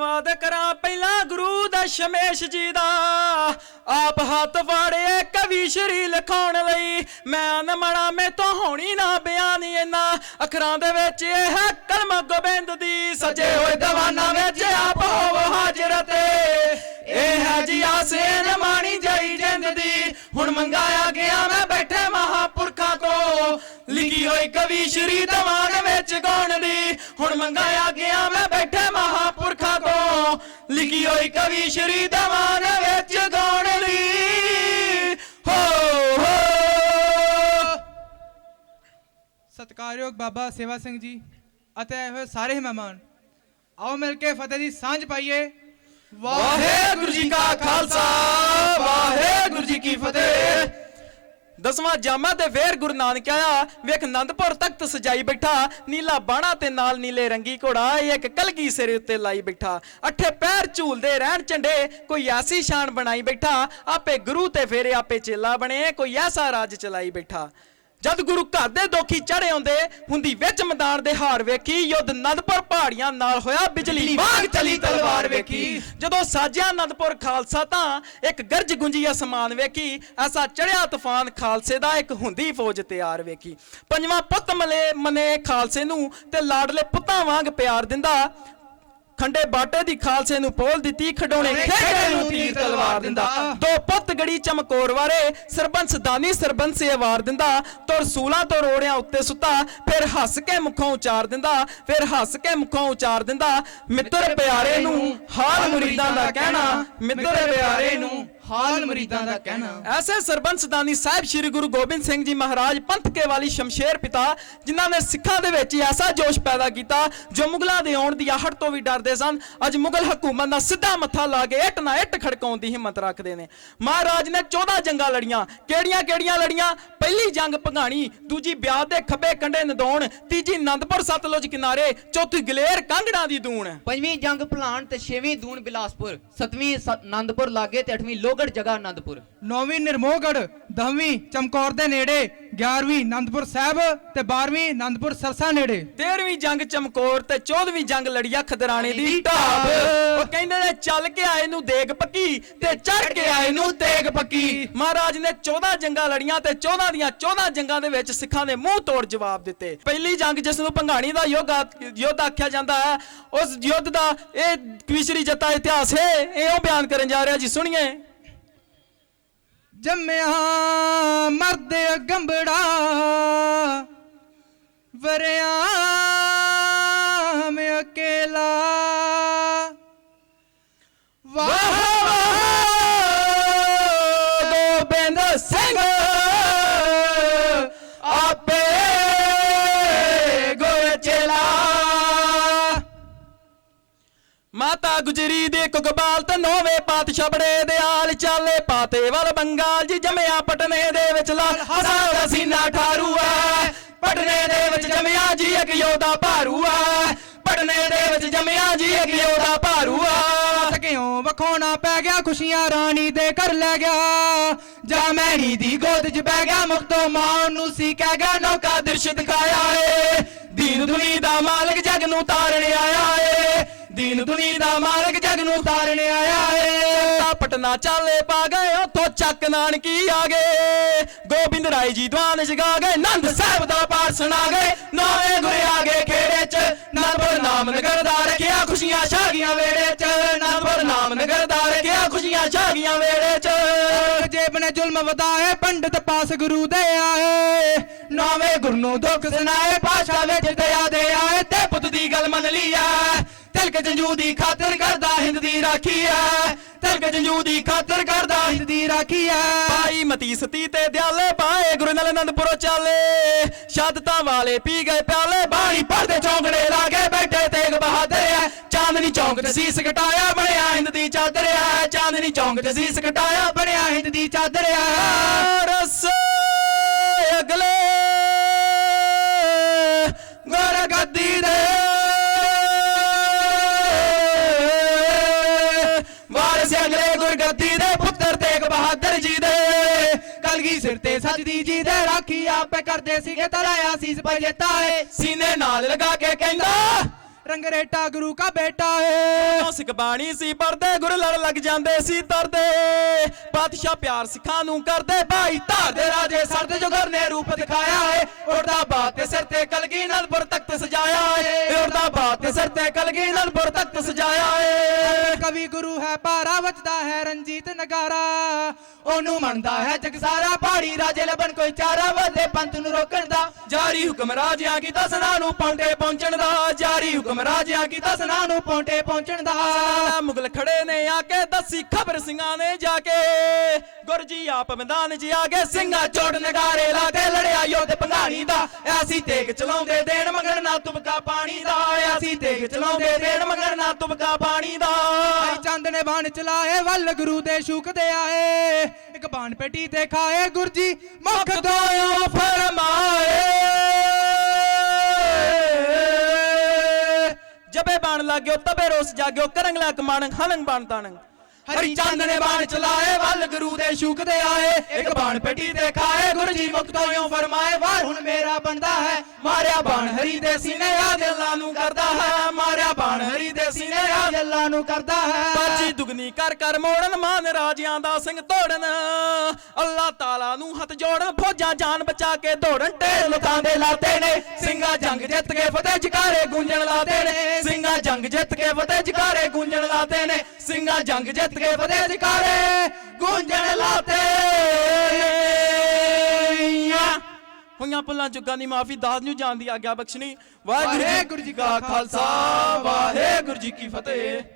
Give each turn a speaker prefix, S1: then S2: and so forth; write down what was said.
S1: ਵਾਦ ਕਰਾਂ ਪਹਿਲਾਂ ਗੁਰੂ ਦਾ ਸ਼ਮੇਸ਼ ਜੀ ਦਾ। ਆਪ ਹੱਥ ਵਾੜੇ ਕਵੀ ਸ਼੍ਰੀ ਲਿਖਾਉਣ ਲਈ। ਮੈਂ ਅਨਮਣਾ ਮੇ ਤੋਂ ਹੋਣੀ ਨਾ ਬਿਆਨ ਇੰਨਾ ਅੱਖਰਾਂ ਦੇ ਵਿੱਚ ਇਹ ਹੈ ਕਲਮ ਗੋਬਿੰਦ ਦੀ। ਸਜੇ ਹੋਏ ਦੀਵਾਨਾਂ ਵਿੱਚ ਆਪ ਹੋਵ ਹਾਜ਼ਰ ਤੇ ਇਹ ਹੈ ਜੀ ਆਸੇਨ ਮਾਣੀ ਜਈ ਜਿੰਦ ਦੀ। ਹੁਣ ਮੰਗਾਇਆ ਗਿਆ ਮੈਂ ਬੈਠੇ ਮਹਾਪੁਰਖਾਂ ਤੋਂ। ਲਿਖੀ ਹੋਈ ਕਵੀ ਸ਼੍ਰੀ ਦੀਵਾਨ ਵਿੱਚ ਗਾਉਣ ਦੀ। ਹੁਣ ਮੰਗਾਇਆ ਹੋਈ ਕਵੀ ਸ਼੍ਰੀ ਦੀਵਾਨ ਵਿੱਚ ਗਾਉਣ ਦੀ ਹੋ ਹੋ।
S2: ਸਤਿਕਾਰਯੋਗ ਬਾਬਾ ਸੇਵਾ ਸਿੰਘ ਜੀ ਅਤੇ ਆਏ ਹੋਏ ਸਾਰੇ ਮਹਿਮਾਨ ਆਓ ਮਿਲ ਕੇ ਫਤਿਹ ਦੀ ਸਾਂਝ ਪਾਈਏ।
S1: ਵਾਹਿਗੁਰੂ ਜੀ ਕਾ ਖਾਲਸਾ ਵਾਹਿਗੁਰੂ ਜੀ ਕੀ ਫਤਿਹ। ਦਸਵਾਂ ਜਾਮਾ ਤੇ ਫੇਰ ਗੁਰੂ ਨਾਨਕ ਆਇਆ। ਵੇਖ ਅਨੰਦਪੁਰ ਤਖਤ ਸਜਾਈ ਬੈਠਾ। ਨੀਲਾ ਬਾਣਾ ਤੇ ਨਾਲ ਨੀਲੇ ਰੰਗੀ ਘੋੜਾ, ਇੱਕ ਕਲਗੀ ਸਿਰ ਉੱਤੇ ਲਾਈ ਬੈਠਾ। ਅੱਠੇ ਪੈਰ ਝੂਲਦੇ ਰਹਿਣ ਝੰਡੇ, ਕੋਈ ਐਸੀ ਸ਼ਾਨ ਬਣਾਈ ਬੈਠਾ। ਆਪੇ ਗੁਰੂ ਤੇ ਫੇਰੇ, ਆਪੇ ਚੇਲਾ ਬਣੇ, ਕੋਈ ਐਸਾ ਰਾਜ ਚਲਾਈ ਬੈਠਾ। ਜਦ ਗੁਰੂ ਘਰ ਦੇ ਦੋਖੀ ਚੜੇ ਆਉਂਦੇ ਹੁੰਦੀ ਵਿੱਚ ਮੈਦਾਨ ਦੇ ਹਾਰ ਵੇਖੀ ਯੁੱਧ ਅਨੰਦਪੁਰ ਪਹਾੜੀਆਂ ਨਾਲ ਹੋਇਆ ਬਿਜਲੀ ਵਾਂਗ ਚਲੀ ਤਲਵਾਰ ਵੇਖੀ। ਜਦੋਂ ਸਾਜਿਆ ਅਨੰਦਪੁਰ ਖਾਲਸਾ ਤਾਂ ਇੱਕ ਗਰਜ ਗੁੰਜੀ ਅਸਮਾਨ ਵੇਖੀ ਐਸਾ ਚੜਿਆ ਤੂਫਾਨ ਖਾਲਸੇ ਦਾ ਇੱਕ ਹੁੰਦੀ ਫੌਜ ਤਿਆਰ ਵੇਖੀ। ਪੰਜਵਾਂ ਪੁੱਤ ਮਲੇ ਮਨੇ ਖਾਲਸੇ ਨੂੰ ਤੇ ਲਾਡਲੇ ਪੁੱਤਾਂ ਵਾਂਗ ਪਿਆਰ ਦਿੰਦਾ। ਖੰਡੇ ਬਾਟੇ ਦੀ ਖਾਲਸੇ ਨੂੰ ਪੋਲ ਦਿੱਤੀ ਖਡੋਣੇ ਖੇੜੇ ਨੂੰ ਤੀਰ ਤਲਵਾਰ ਦਿੰਦਾ। ਦੋ ਪੁੱਤ ਗੜੀ ਚਮਕੌਰ ਵਾਰੇ ਸਰਬੰਸ ਦਾਨੀ ਸਰਬੰਸ ਇਹ ਵਾਰ ਦਿੰਦਾ। ਤੁਰ ਸੂਲਾਂ ਤੋਂ ਰੋੜਿਆਂ ਉੱਤੇ ਸੁੱਤਾ ਫਿਰ ਹੱਸ ਕੇ ਮੁਖੋਂ ਉਚਾਰ ਦਿੰਦਾ ਫਿਰ ਹੱਸ ਕੇ ਮੁਖੋਂ ਉਚਾਰ ਦਿੰਦਾ। ਮਿੱਤਰ ਪਿਆਰੇ ਨੂੰ ਹਾਲ ਮੁਰੀਦਾਂ ਦਾ ਕਹਿਣਾ ਮਿੱਤਰ ਪਿਆਰੇ ਨੂੰ
S2: ਹਾਲ ਮਰੀਦਾਂ ਦਾ ਕਹਿਣਾ।
S1: ਐਸੇ ਸਰਬੰਸ ਦਾਨੀ ਸਾਹਿਬ ਸ੍ਰੀ ਗੁਰੂ ਗੋਬਿੰਦ ਸਿੰਘ ਜੀ ਮਹਾਰਾਜ ਪੰਥ ਕੇ ਵਾਲੀ ਸ਼ਮਸ਼ੇਰ ਪਿਤਾ ਜਿਨ੍ਹਾਂ ਨੇ ਸਿੱਖਾਂ ਦੇ ਵਿੱਚ ਐਸਾ ਜੋਸ਼ ਪੈਦਾ ਕੀਤਾ ਜੋ ਮੁਗਲਾਂ ਦੇ ਆਉਣ ਦੀ ਆਹਟ ਤੋਂ ਵੀ ਡਰਦੇ ਸਨ। ਅੱਜ ਮੁਗਲ ਹਕੂਮਤ ਦਾ ਸਿੱਧਾ ਮੱਥਾ ਲਾ ਕੇ ਇੱਟ ਨਾ ਇੱਟ ਖੜਕਾਉਣ ਦੀ ਹਿੰਮਤ ਰੱਖਦੇ ਨੇ। ਮਹਾਰਾਜ ਨੇ 14 ਜੰਗਾਂ ਲੜੀਆਂ। ਕਿਹੜੀਆਂ ਕਿਹੜੀਆਂ ਲੜੀਆਂ? ਪਹਿਲੀ ਜੰਗ ਭਗਾਣੀ ਦੂਜੀ ਬਿਆਸ ਦੇ ਖੱਬੇ ਕੰਢੇ ਨਦੌਣ ਤੀਜੀ ਆਨੰਦਪੁਰ ਸਤਲੁਜ ਕਿਨਾਰੇ ਚੌਥੀ ਗਲੇਰ ਕਾਂਗੜਾ ਦੀ ਦੂਣ।
S3: ਪੰਜਵੀਂ ਜੰਗ ਭਲਾਨ ਤੇ ਛੇਵੀਂ ਦੂਣ ਬਿਲਾਸਪੁਰ ਸੱਤਵੀਂ ਆਨੰਦਪੁਰ ਲਾਗੇ ਤੇ ਅੱਠਵੀਂ ਲੋਹਗੜ੍ਹ ਜਗ੍ਹਾ ਆਨੰਦਪੁਰ
S2: ਨੌਵੀਂ ਨਿਰਮੋਹਗੜ ਦਸਵੀਂ ਚਮਕੌਰ ਦੇ ਨੇੜੇ 11ਵੀਂ ਆਨੰਦਪੁਰ ਸਾਹਿਬ ਤੇ 12ਵੀਂ ਆਨੰਦਪੁਰ ਸਰਸਾ ਨੇੜੇ।
S1: 13ਵੀਂ ਜੰਗ ਚਮਕੌਰ ਤੇ 14ਵੀਂ ਜੰਗ ਲੜੀਆ ਖਦਰਾਣੇ ਦੀ ਢਾਬ। ਉਹ ਕਹਿੰਦੇ ਨੇ ਚੱਲ ਕੇ ਆਏ ਨੂੰ ਦੇਗ ਪੱਕੀ ਤੇ ਚੜ ਕੇ ਆਏ ਨੂੰ ਤੇਗ ਪੱਕੀ। ਮਹਾਰਾਜ ਨੇ 14 ਜੰਗਾਂ ਲੜੀਆਂ ਤੇ 14 ਦੀਆਂ 14 ਜੰਗਾਂ ਦੇ ਵਿੱਚ ਸਿੱਖਾਂ ਨੇ ਮੂੰਹ ਤੋੜ ਜਵਾਬ ਦਿੱਤੇ। ਪਹਿਲੀ ਜੰਗ ਜਿਸ ਨੂੰ ਭੰਗਾਣੀ ਦਾ ਯੁੱਧ ਯੁੱਧ ਆਖਿਆ ਜਾਂਦਾ ਹੈ ਉਸ ਯੁੱਧ ਦਾ ਇਹ ਕਵੀਸ਼ਰੀ ਜੱਤਾ ਇਤਿਹਾਸ ਹੈ ਇਹੋ ਬਿਆਨ ਕਰਨ ਜਾ ਰਿਹਾ ਜੀ ਸੁਣੀਏ।
S2: ਜੰਮਿਆ ਮਰਦ ਗੰਬੜਾ ਵਰਿਆ ਮੈਂ ਅਕੇਲਾ।
S1: ਵਾਹ
S2: ਵਾਹ,
S1: ਗੋਬਿੰਦ ਸਿੰਘ, ਆਪੇ ਗੁਰ ਚਲਾ। ਮਾਤਾ ਗੁਜਰੀ ਦੇ ਕੁਗਬਾਲ ਤੇ ਨੋਵੇਂ ਪਾਤਸ਼ਾਹ ਬੜੇ ਦੇ ਆਲ ਚਾਲੇ। ਪਾਤੇ ਵੱਲ ਬੰਗਾਲ ਜੀ ਜੰਮਿਆ ਪਟਨੇ ਦੇ ਵਿੱਚ ਲਾਲ ਹਸਾ ਦਾ ਸੀਨਾ ਠਾਰੂ ਐ ਪਟਨੇ ਦੇ ਵਿੱਚ ਜੰਮਿਆ ਜੀ ਇੱਕ ਯੋਧਾ ਭਾਰੂ ਐ ਪਟਨੇ ਦੇ ਵਿੱਚ ਜੰਮਿਆ ਜੀ ਇੱਕ ਯੋਧਾ ਭਾਰੂ ਐ
S2: ਸਕਿਓ ਵਖਾਉਣਾ ਪੈ ਗਿਆ? ਖੁਸ਼ੀਆਂ ਰਾਣੀ ਦੇ ਘਰ ਲੈ ਗਿਆ। ਜਾ ਮੈਣੀ ਦੀ ਗੋਦ 'ਚ ਬਹਿ ਗਿਆ? ਮੁਕਤੋ ਮਾਂ ਨੂੰ ਸੀ ਕਹਿ ਗਿਆ
S1: ਨੌਕਾ ਦ੍ਰਿਸ਼ ਦਿਖਾਇਆ ਏ। ਦੀਨ ਦੁਨੀ ਦਾ ਮਾਲਕ ਜਗ ਨੂੰ ਤਾਰਨ ਆਇਆ ਏ। ਦੀਨ ਦੁਨੀ ਦਾ ਮਾਲਕ ਜਗ ਨੂੰ ਤਾਰਨ ਆਇਆ ਏ। ਤਾਂ ਚਾਲੇ ਪਾ ਗਏ, ਉਥੋਂ ਚੱਕ ਨਾਨਕੀ ਆ ਗਏ। ਗੋਬਿੰਦ ਰਾਏ ਜੀ ਦਵਾਨ ਜਗਾ ਗਏ, ਨੰਦ ਸਾਹਿਬ ਦਾ ਪਾਠ ਸੁਣਾ ਗਏ। ਨੌਵੇਂ ਗੁਰੇ ਆ ਗਏ ਖੇੜੇ ਚ ਨਾਮਪੁਰ ਨਾਮ ਨਗਰ ਦਾ ਰਖਿਆ ਖੁਸ਼ੀਆਂ ਛਾ ਵੇੜੇ ਚ। ਨਾਮਪੁਰ ਨਾਮ ਨਗਰ ਦਾ ਰਖਿਆ ਖੁਸ਼ੀਆਂ ਛਾ ਵੇੜੇ ਚ।
S2: ਜੇਬ ਨੇ ਜ਼ੁਲਮ ਵਧਾਏ, ਪੰਡਤ ਪਾਸ ਗੁਰੂ ਦੇ ਆਏ।
S1: ਨੌਵੇਂ ਗੁਰੂ ਨੂੰ ਦੁੱਖ ਸੁਣਾਏ ਪਾਸ਼ਾ ਵਿੱਚ ਦਇਆ ਦੇ ਆਏ, ਤੇ ਪੁੱਤ ਦੀ ਗੱਲ ਮੰਨ ਲਈ ਐ ਤਿਲਕ ਜੰਜੂ ਦੀ ਖਾਤਰ ਕਰਦਾ, ਹਿੰਦ ਦੀ ਰਾਖੀ ਐ ਤਿਲਕ ਜੰਜੂ ਦੀ ਖਾਤਰ ਕਰਦਾ। ਹਿੰਦ ਦੀ ਰਾਖੀ ਐ ਭਾਈ ਮਤੀ ਸਤੀ ਤੇ ਦਿਆਲੇ ਪਾਏ ਗੁਰੂ ਨਾਲ ਅਨੰਦਪੁਰੋਂ ਚਾਲੇ ਸ਼ਹਾਦਤਾਂ ਵਾਲੇ ਪੀ ਗਏ ਪਿਆਲੇ ਬਾਣੀ ਪੜਦੇ ਚੌਂਕੜੇ ਲਾ ਕੇ ਬੈਠੇ ਤੇਗ ਬਹਾਦਰ ਐ ਚਾਂਦਨੀ ਚੌਂਕ ਤੇ ਸੀਸ ਕਟਾਇਆ ਬਣਿਆ ਹਿੰਦ ਦੀ ਚਾਦਰ ਐ ਚਾਂਦਨੀ ਚੌਂਕ ਤੇ ਸੀਸ ਕਟਾਇਆ ਬਣਿਆ ਹਿੰਦ ਦੀ ਚਾਦਰ ਐ ਰਸ ਅਗਲੇ।
S2: ਸਿਰ ਜੀ ਦੇ ਰਾਖੀ ਆਪੇ ਕਰਦੇ ਸੀਗੇ ਤਲਾਇਆ ਸੀਸ ਪਜੇ ਤਾਏ
S1: ਸੀਨੇ ਨਾਲ ਲਗਾ ਕੇ ਕਹਿੰਦਾ
S2: ਰੰਗਰੇਟਾ ਗੁਰੂ ਕਾ ਬੇਟਾ ਏ।
S1: ਉਹ ਸਿੱਖ ਬਾਣੀ ਸੀ ਪੜਦੇ ਗੁਰ ਲੜ ਲੱਗ ਜਾਂਦੇ ਸੀ ਦਰਦੇ ਬਾਦਸ਼ਾਹ ਪਿਆਰ ਸਿੱਖਾਂ ਨੂੰ ਕਰਦੇ ਭਾਈ ਧਾਰ ਦੇ ਰਾਜੇ ਸਰਦ ਜੋਗਰ ਨੇ ਰੂਪ ਦਿਖਾਇਆ ਏ। ਉੜਦਾ ਬਾਤ ਤੇ ਸਿਰ ਤੇ ਕਲਗੀ ਨਲਪੁਰ ਤਖਤ ਸਜਾਇਆ ਏ। ਉੜਦਾ ਬਾਤ ਤੇ ਸਿਰ ਤੇ ਕਲਗੀ ਨਲਪੁਰ ਤਖਤ ਸਜਾਇਆ ਏ।
S2: ਕਵੀ ਗੁਰੂ ਹੈ ਪਾਰਾ ਵਜਦਾ ਹੈ ਰਣਜੀਤ ਨਗਾਰਾ। ਉਹਨੂੰ ਮੰਨਦਾ ਹੈ ਜਗ ਸਾਰਾ ਪਹਾੜੀ ਰਾਜੇ ਲੱਭਣ ਕੋਈ ਚਾਰਾ। ਵਧੇ ਪੰਥ ਨੂੰ ਰੋਕਣ ਦਾ
S1: ਜਾਰੀ ਹੁਕਮ ਰਾਜਿਆਂ ਕੀ ਦਸਣਾ ਨੂੰ ਪੌਂਟੇ ਪਹੁੰਚਣ ਦਾ ਜਾਰੀ ਹੁਕਮ ਰਾਜਿਆਂ ਕੀ ਦਸਣਾ
S2: ਸਨਾ ਨੂੰ ਪੌਂਟੇ ਪਹੁੰਚਣ ਦਾ।
S1: ਮੁਗਲ ਖੜੇ ਨੇ ਆ ਕੇ ਦੱਸੀ ਖਬਰ ਸਿੰਘਾਂ ਨੇ ਜਾ ਕੇ। ਗੁਰਜੀ ਆਪ ਮੈਦਾਨ 'ਚ ਆ ਗਏ ਸਿੰਘਾਂ ਚੋੜ ਨਗਾਰੇ ਲਾ ਕੇ ਲੜਿਆ ਯੁੱਧ ਪੰਘਾਣੀ ਦਾ। ਐਸੀ ਤੇਗ ਚਲਾਉਂਦੇ ਦੇਣ ਮੰਗਣ ਨਾ ਤੁਬਕਾ ਪਾਣੀ ਦਾ। ਐਸੀ ਤੇਗ ਚਲਾਉਂਦੇ ਦੇਣ ਮੰਗਣ ਨਾ ਤੁਬਕਾ ਪਾਣੀ ਦਾ।
S2: ਹਰੀ ਚੰਦ ਨੇ ਬਾਣ ਚਲਾਏ ਵੱਲ ਗੁਰੂ ਦੇ ਸ਼ੁਕਦੇ ਆਏ। ਇੱਕ ਬਾਣ ਪੇਟੀ ਤੇ ਖਾਏ ਗੁਰਜੀ ਮੁਖ
S1: ਮੁਖ ਦੋਇਓ ਫਰਮਾਏ। ਜਬੇ ਬਾਣ ਲੱਗਿਓ ਤਬੇ ਰੋਸ ਜਾਗਿਓ ਕਰੰਗਲਾ ਕਮਾਣ ਹਲੰਗ ਬਾਣ ਤਾਣੰ ਹਰੀ ਚੰਦ ਨੇ ਬਾਣ ਚਲਾਏ ਵੱਲ ਗੁਰੂ ਦੇ ਸ਼ੂਕਦੇ ਆਏ ਇੱਕ ਬਾਣ ਪੇਟੀ ਤੇ ਖਾਏ ਗੁਰੂ ਜੀ ਮੁਖ ਦੋਇਓ ਫਰਮਾਏ ਹੁਣ ਮੇਰਾ ਬਣਦਾ ਹੈ। ਮਾਰਿਆ ਬਾਣ ਦੇ ਸੀਨੇ ਆ ਦਿਲਾਂ ਨੂੰ ਕਰਦਾ ਹੈ। ਮਾਰਿਆ ਬਾਣ ਦੇ ਸੀਨੇ ਆ
S2: ਜੱਲਾਂ ਨੂੰ ਕਰਦਾ ਹੈ।
S1: ਬਾਜੀ ਦੁਗਨੀ ਕਰ ਕਰ ਮੋੜਨ, ਮਾਨ ਰਾਜਿਆਂ ਦਾ ਸਿੰਘ ਤੋੜਨ। ਅੱਲਾਹ ਤਾਲਾ ਨੂੰ ਹੱਥ ਜੋੜਨ, ਫੌਜਾਂ ਜਾਨ ਬਚਾ ਕੇ ਦੌੜਨ। ਢੇਰ ਲੁਕਾਂ ਦੇ ਲਾਤੇ ਨੇ, ਸਿੰਘਾਂ ਜੰਗ ਜਿੱਤ ਕੇ ਫਤਿਹ ਜਕਾਰੇ ਗੂੰਜਣ ਲਾਤੇ ਨੇ। ਸਿੰਘਾਂ ਜੰਗ ਜਿੱਤ ਕੇ ਫਤਿਹ ਜਕਾਰੇ ਗੂੰਜਣ ਲਾਤੇ ਨੇ, ਸਿੰਘਾਂ ਜੰਗ ਜਿੱਤ ਕੇ ਫਤਿਹ ਜਕਾਰੇ ਹੋਈਆਂ ਪੁੱਲਾਂ ਚੁੱਕਾਂ ਦੀ ਮਾਫੀ ਦਾਸ ਨੂੰ ਜਾਣ ਦੀ ਆਗਿਆ ਬਖਸ਼ਣੀ। ਵਾਹਿਗੁਰੂ ਜੀ ਕਾ ਖਾਲਸਾ ਵਾਹਿਗੁਰੂ ਜੀ ਕੀ ਫਤਿਹ।